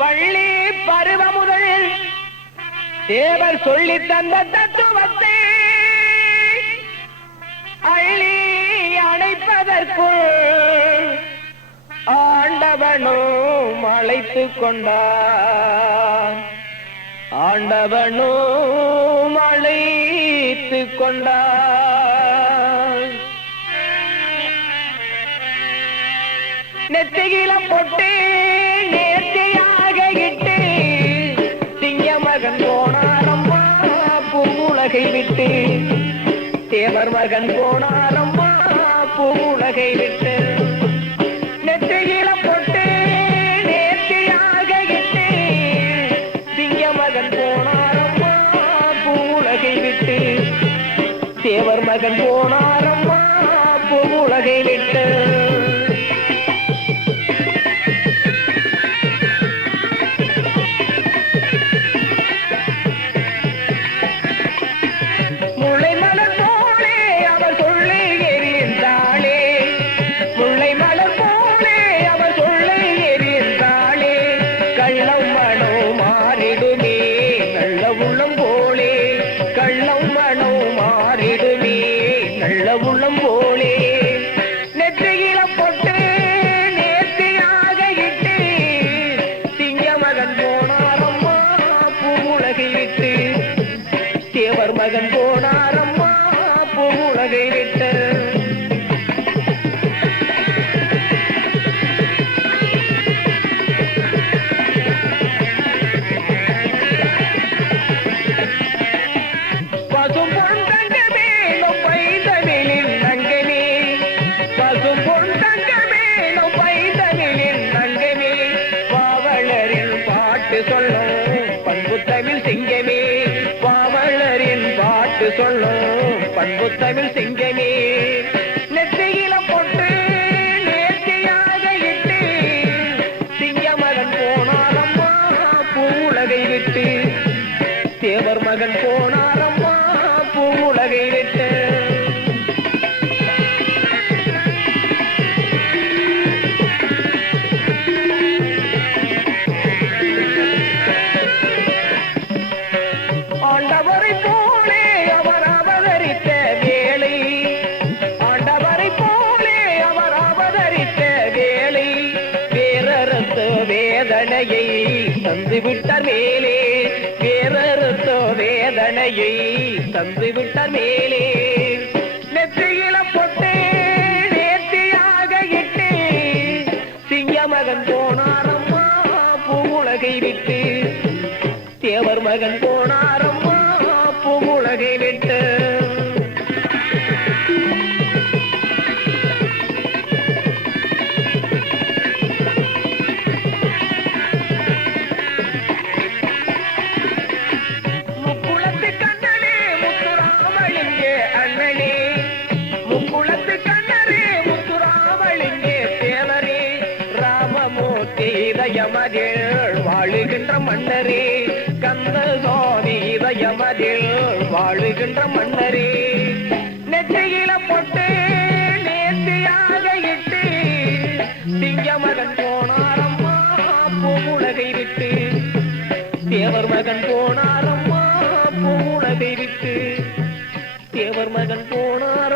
பள்ளி பருவ முதல் தேவர் சொல்லி தந்த தத்துவத்தை அள்ளி அணைப்பதற்குள் ஆண்டவனும் அழைத்து கொண்டான். ஆண்டவனும் அழைத்து கொண்டான். நெத்தியில பொட்டு விட்டு தேவர் மகன் போனாரம்மா பூவுலகை விட்டு. நெற்றியில பொட்டு நேர்த்தியாக இட்டு சிங்க மகன் போனாரம்மா பூவுலகை விட்டு. தேவர் மகன் போனாரம்மா பூவுலகை விட்டு. மகன் போனாரம்மா பண்பு தமிழ் சிங்கமே. நெத்தியில போட்டு நேர்த்தியாக இட்டு சிங்க மகன் வேதனையை தந்து மேலே. வேறறுத்த வேதனையை தந்து மேலே. நெற்றியில பொட்டு நேர்த்தியாக இட்டு சிங்க மகன் போனாரம்மா பூவுலகை விட்டு. தேவர் மகன் போனாரம்மா குளத்து கண்ணரே முத்துராவளிங்கே தேவரே ராமமோ இதயமதில் வாழுகின்ற மன்னரே. கந்த சோதி இதயமதில் வாழுகின்ற மன்னரே. நெற்றியில பொட்டு நேர்த்தியாக இட்டு சிங்க மகன் போனாரம்மா பூமுலகை விட்டு. தேவர் மகன் போனாரம்மா பூமுலகை விட்டு. தேவர் மகன் போனார்